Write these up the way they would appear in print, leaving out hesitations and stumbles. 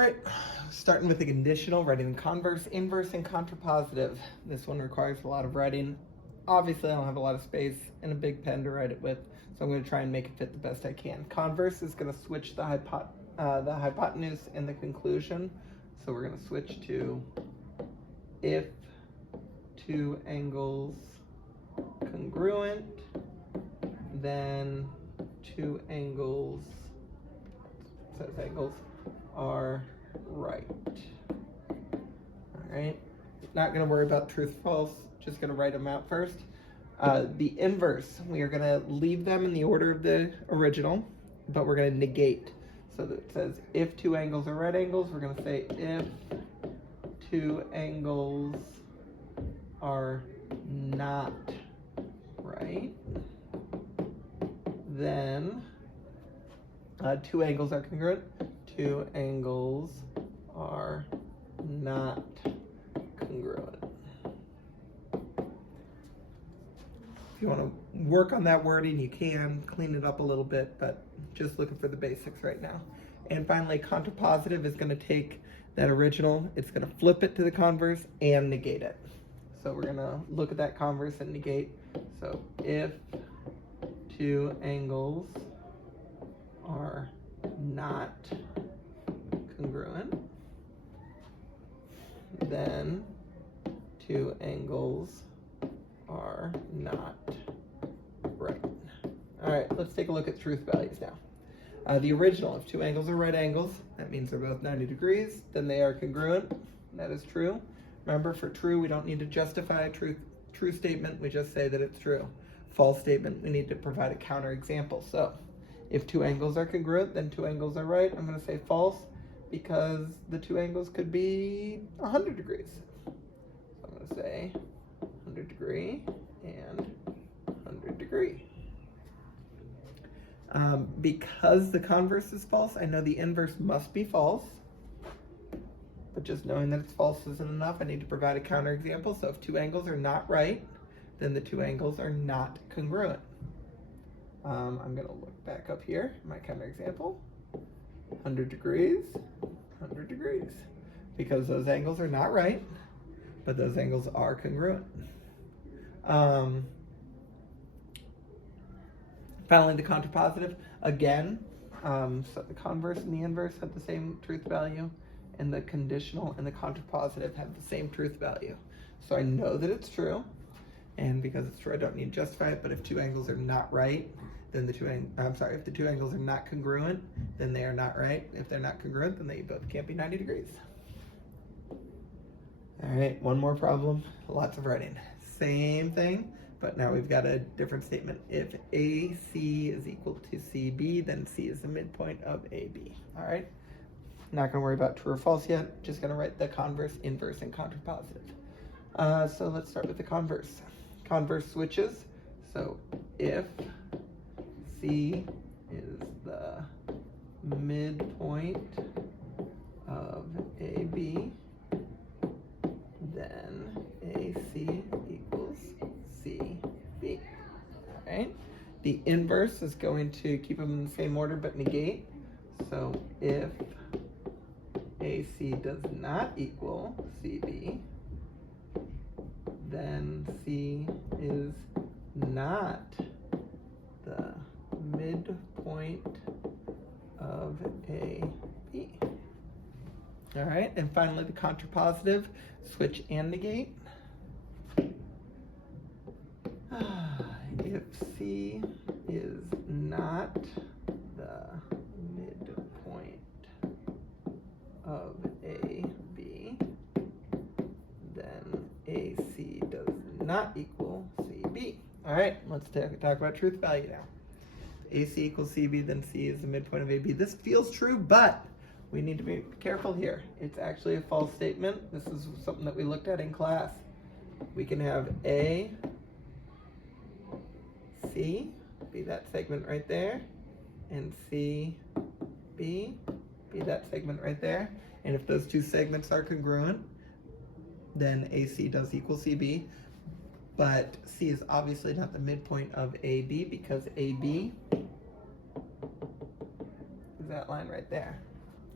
Right, starting with the conditional, writing the converse, inverse, and contrapositive. This one requires a lot of writing. Obviously, I don't have a lot of space and a big pen to write it with, so I'm going to try and make it fit the best I can. Converse is going to switch the hypotenuse and the conclusion. So we're going to switch to if two angles congruent, then two angles, it says angles, are right. All right, not going to worry about truth, false, just going to write them out first. The inverse, we are going to leave them in the order of the original, but we're going to negate. So that it says if two angles are right angles, we're going to say if two angles are not right, then two angles are congruent. Two angles are not congruent. If you want to work on that wording, you can clean it up a little bit, but just looking for the basics right now. And finally, contrapositive is going to take that original, it's going to flip it to the converse and negate it. So we're going to look at that converse and negate. So if two angles are not congruent, then two angles are not right. All right, let's take a look at truth values now. The original, if two angles are right angles, that means they're both 90 degrees, then they are congruent. That is true. Remember, for true, we don't need to justify a true statement, we just say that it's true. False statement, we need to provide a counterexample. So if two angles are congruent, then two angles are right. I'm going to say false because the two angles could be 100 degrees. So I'm going to say 100 degree and 100 degree. Because the converse is false, I know the inverse must be false. But just knowing that it's false isn't enough. I need to provide a counterexample. So if two angles are not right, then the two angles are not congruent. I'm going to look back up here, my counterexample. 100 degrees, 100 degrees. Because those angles are not right, but those angles are congruent. Finally, the contrapositive, again, so the converse and the inverse have the same truth value, and the conditional and the contrapositive have the same truth value. So I know that it's true, and because it's true, I don't need to justify it, but if two angles are not right, then if the two angles are not congruent, then they are not right. If they're not congruent, then they both can't be 90 degrees. All right, one more problem, lots of writing. Same thing, but now we've got a different statement. If AC is equal to CB, then C is the midpoint of AB. All right, not gonna worry about true or false yet, just gonna write the converse, inverse, and contrapositive. So let's start with the converse. Converse switches, so if C is the midpoint of AB, then AC equals CB. All right. The inverse is going to keep them in the same order but negate. So if AC does not equal CB, then C is not the midpoint of AB. All right, and finally the contrapositive, switch and negate. If C is not the midpoint of AB, then AC does not equal CB. All right, let's talk about truth value now. If AC equals CB, then C is the midpoint of AB. This feels true, but we need to be careful here. It's actually a false statement. This is something that we looked at in class. We can have A, C, be that segment right there, and C, B, be that segment right there. And if those two segments are congruent, then AC does equal CB. But C is obviously not the midpoint of AB because AB is that line right there.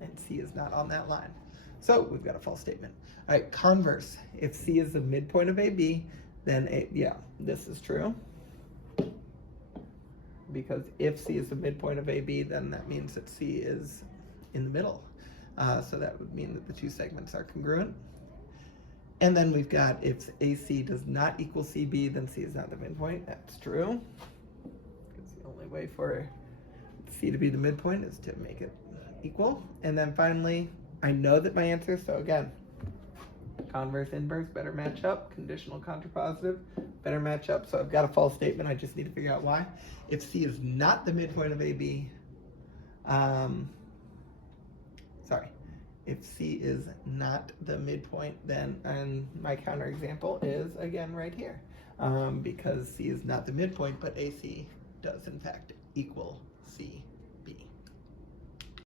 and C is not on that line. So we've got a false statement. All right, converse. If C is the midpoint of AB, then this is true. Because if C is the midpoint of AB, then that means that C is in the middle. So that would mean that the two segments are congruent. And then we've got if AC does not equal CB, then C is not the midpoint. That's true. Because the only way for C to be the midpoint is to make it equal. And then finally, I know that my answer, so again, converse, inverse, better match up, conditional, contrapositive, better match up. So I've got a false statement, I just need to figure out why. If C is not the midpoint of AB, if C is not the midpoint, then, and my counterexample is, again, right here. Because C is not the midpoint, but AC does, in fact, equal C.